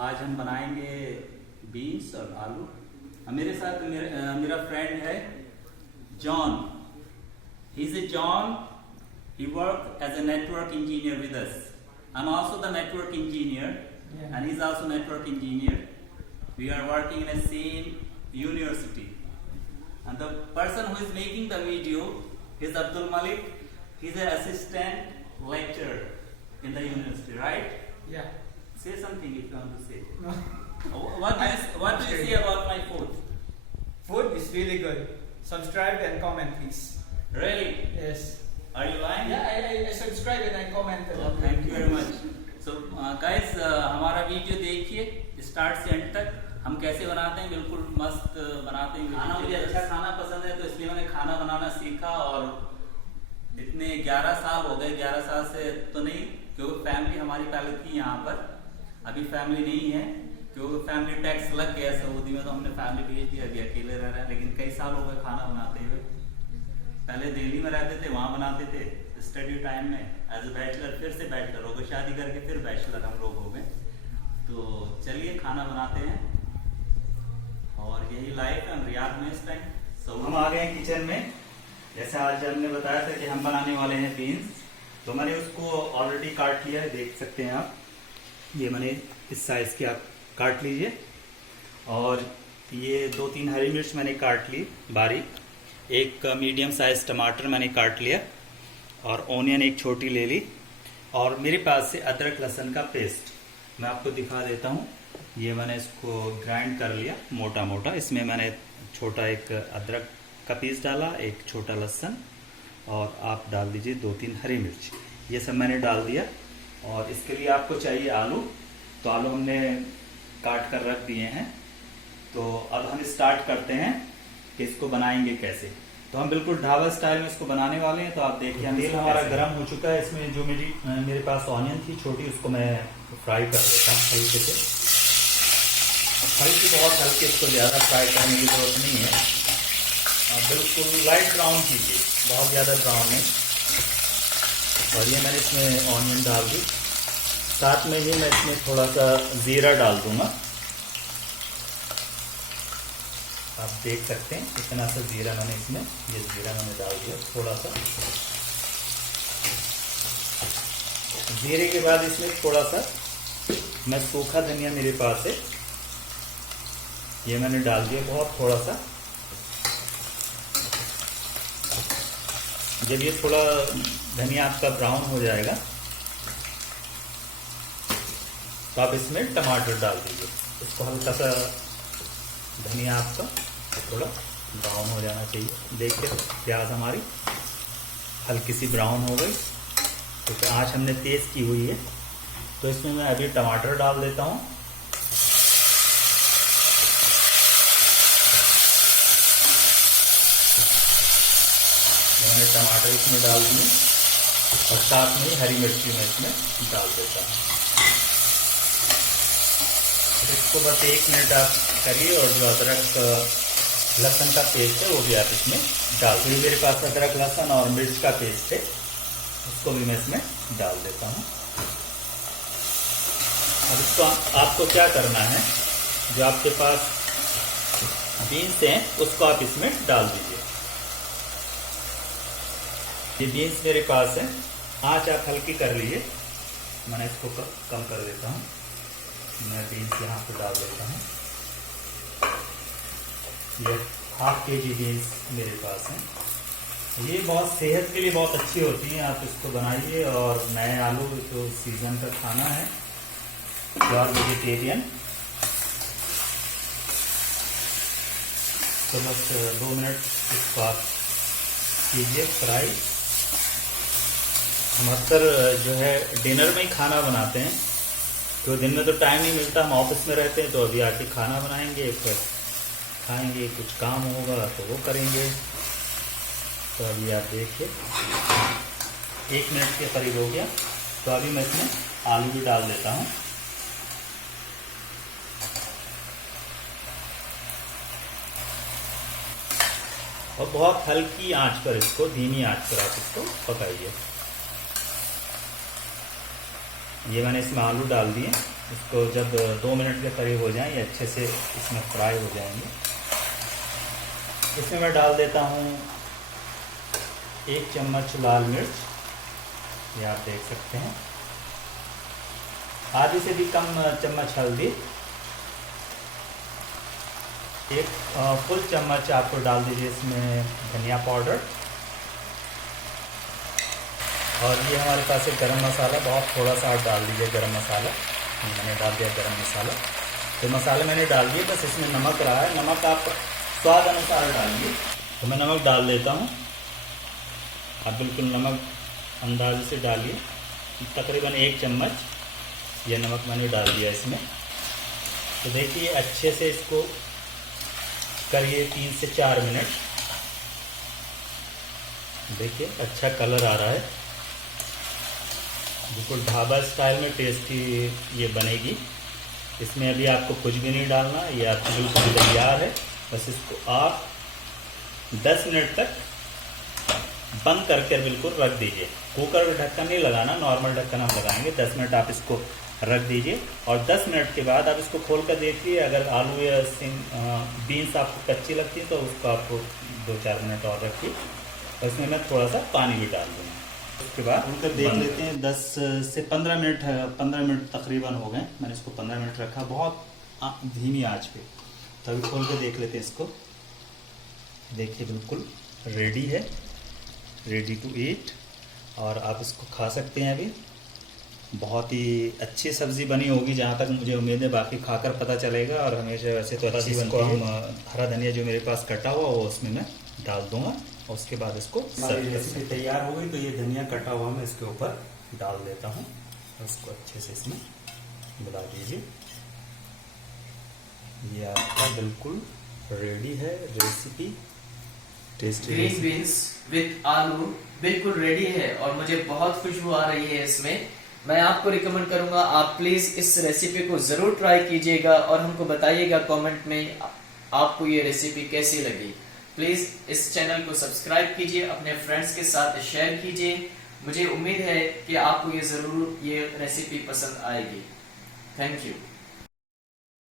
आज हम बनाएंगे बीन्स और आलू। मेरे साथ मेरा फ्रेंड है John. He is a John. He worked as a network engineer with us. I'm also the network engineer, and he's also network engineer. We are working in the same university. And the person who is making the video is Abdul Malik. He's an assistant lecturer in the university, right? Yeah. Say something if you want to say. No. What do you say about my food? Food is really good. Subscribe and comment, please. Really? Yes. Are you lying? Yeah, I subscribe and I comment. Oh, thank you very much. So guys, हमारा video देखिए start से and तक। हम कैसे बनाते हैं, बिल्कुल मस्त बनाते हैं। खाना मुझे अच्छा खाना पसंद है, तो इसलिए मैंने खाना बनाना सीखा। और इतने 11 साल हो गए, 11 साल से तो नहीं, क्योंकि फैमिली हमारी पहले थी यहाँ पर, अभी फैमिली नहीं है क्योंकि फैमिली टैक्स लग गया सऊदी में, तो हमने फैमिली भेज दी, अभी अकेले रह रहे हैं। लेकिन कई साल हो गए खाना बनाते हुए। पहले दिल्ली में रहते थे, वहाँ बनाते थे स्टडी टाइम में एज ए बैचलर। फिर से बैचलर हो गए, शादी करके फिर बैचलर हम लोग हो गए। तो चलिए खाना बनाते हैं और यही लाइफ है। हम रियाद में इस टाइम। सो हम आ गए हैं किचन में। जैसे आज हमने बताया था कि हम बनाने वाले हैं बीन्स, तो मैंने उसको ऑलरेडी काट लिया है, देख सकते हैं आप। ये मैंने इस साइज की आप काट लीजिए। और ये 2-3 हरी मिर्च मैंने काट ली बारीक। एक मीडियम साइज टमाटर मैंने काट लिया और ओनियन एक छोटी ले ली। और मेरे पास से अदरक लहसुन का पेस्ट मैं आपको दिखा देता हूँ। ये मैंने इसको ग्राइंड कर लिया मोटा मोटा। इसमें मैंने छोटा एक अदरक का पीस डाला, एक छोटा लहसुन, और आप डाल दीजिए 2-3 हरी मिर्च। ये सब मैंने डाल दिया। और इसके लिए आपको चाहिए आलू, तो आलू हमने काट कर रख दिए हैं। तो अब हम स्टार्ट करते हैं कि इसको बनाएंगे कैसे। तो हम बिल्कुल ढाबा स्टाइल में इसको बनाने वाले हैं। तो आप देखिए तेल हमारा गर्म हो चुका है। इसमें जो मेरे पास ऑनियन थी छोटी, उसको मैं फ्राई कर देता हूँ हल्के से। हल्की, बहुत हल्के, इसको ज़्यादा फ्राई करने की जरूरत नहीं है। बिल्कुल लाइट ब्राउन कीजिए, बहुत ज़्यादा ब्राउन नहीं। और ये मैंने इसमें ऑनियन डाल दी। साथ में ही मैं इसमें थोड़ा सा ज़ीरा डाल दूँगा। आप देख सकते हैं इतना सा जीरा मैंने इसमें, ये जीरा मैंने डाल दिया थोड़ा सा। जीरे के बाद इसमें थोड़ा सा मैं सूखा धनिया मेरे पास है, ये मैंने डाल दिया बहुत थोड़ा सा। जब ये थोड़ा धनिया आपका ब्राउन हो जाएगा तो आप इसमें टमाटर डाल दीजिए। इसको हल्का सा धनिया आपका थोड़ा ब्राउन हो जाना चाहिए। देखिए प्याज हमारी हल्की सी ब्राउन हो गई, क्योंकि आँच हमने तेज़ की हुई है। तो इसमें मैं अभी टमाटर डाल देता हूँ। मैंने टमाटर इसमें डाल दिए और साथ में हरी मिर्ची मैं इसमें डाल देता हूँ। इसको बस 1 मिनट आप करिए। और जो अदरक लहसुन का पेस्ट है वो भी आप इसमें डाल दीजिए। मेरे पास अदरक लहसुन और मिर्च का पेस्ट है, उसको भी मैं इसमें डाल देता हूँ। अब इसको आपको क्या करना है, जो आपके पास बीन्स हैं उसको आप इसमें डाल दीजिए। ये बीन्स मेरे पास है, आँच आप हल्की कर लीजिए। मैंने इसको कम कर देता हूँ। मैं बीन्स यहाँ पे डाल देता हूँ। ये 1/2 kg बीन्स मेरे पास हैं। ये बहुत सेहत के लिए बहुत अच्छी होती हैं, आप इसको बनाइए। और नए आलू जो सीजन का खाना है, प्योर वेजिटेरियन। तो बस 2 मिनट इसको आप कीजिए फ्राई। हम अक्सर जो है डिनर में ही खाना बनाते हैं, तो दिन में तो टाइम नहीं मिलता, हम ऑफिस में रहते हैं। तो अभी आके खाना बनाएंगे, फिर खाएंगे, कुछ काम होगा तो वो करेंगे। तो अभी आप देखिए 1 मिनट के करीब हो गया। तो अभी मैं इसमें आलू भी डाल देता हूँ। और बहुत हल्की आंच पर इसको, धीमी आंच पर आप इसको पकाइए। ये मैंने इसमें आलू डाल दिए इसको जब 2 मिनट के करीब हो जाएं ये अच्छे से इसमें फ्राई हो जाएंगे। इसमें मैं डाल देता हूँ 1 चम्मच लाल मिर्च, ये आप देख सकते हैं। आधी से भी कम चम्मच हल्दी, 1 फुल चम्मच आपको डाल दीजिए इसमें धनिया पाउडर, और ये हमारे पास एक गरम मसाला, बहुत थोड़ा सा आप डाल दीजिए गरम मसाला। मैंने डाल दिया गरम मसाला, तो मसाले मैंने डाल दिए, बस इसमें नमक रहा है, नमक आप स्वाद अनुसार डालिए। तो मैं नमक डाल देता हूँ, आप बिल्कुल नमक अंदाजे से डालिए, तकरीबन 1 चम्मच ये नमक मैंने डाल दिया इसमें। तो देखिए अच्छे से इसको करिए 3 से 4 मिनट। देखिए अच्छा कलर आ रहा है, बिल्कुल ढाबा स्टाइल में टेस्टी ये बनेगी। इसमें अभी आपको कुछ भी नहीं डालना, ये आपको बिल्कुल तैयार है। बस इसको आप 10 मिनट तक बंद करके बिल्कुल रख दीजिए। कुकर का ढक्कन नहीं लगाना, नॉर्मल ढक्कन हम लगाएंगे। 10 मिनट आप इसको रख दीजिए, और 10 मिनट के बाद आप इसको खोल कर देखिए। अगर आलू या बीन्स आपको कच्ची लगती है तो उसको आपको 2-4 मिनट और रखिए। और इसमें मैं थोड़ा सा पानी भी डाल दूँगा। उसके बाद उनका देख लेते हैं 10 से 15 मिनट तकरीबन हो गए। मैंने इसको 15 मिनट रखा, बहुत धीमी आंच पे। तभी खोल के देख लेते हैं इसको। देखिए बिल्कुल रेडी है, रेडी टू ईट, और आप इसको खा सकते हैं। अभी बहुत ही अच्छी सब्ज़ी बनी होगी जहाँ तक मुझे उम्मीद है, बाकी खाकर पता चलेगा। और हमेशा वैसे तो अच्छी बनती है। हम हरा धनिया जो मेरे पास कटा हुआ वो उसमें मैं डाल दूँगा, और उसके बाद इसको रेसिपी तैयार हो गई। तो ये धनिया कटा हुआ मैं इसके ऊपर डाल देता हूँ, उसको अच्छे से इसमें मिला दीजिए। ये आपका बिल्कुल रेडी है recipe, tasty green beans with आलू बिल्कुल रेडी है, और मुझे बहुत खुशबू आ रही है इसमें। मैं आपको रिकमेंड करूंगा, आप प्लीज इस रेसिपी को जरूर ट्राई कीजिएगा और हमको बताइएगा कमेंट में आपको ये रेसिपी कैसी लगी। प्लीज इस चैनल को सब्सक्राइब कीजिए, अपने फ्रेंड्स के साथ शेयर कीजिए। मुझे उम्मीद है कि आपको ये जरूर ये रेसिपी पसंद आएगी। Thank you.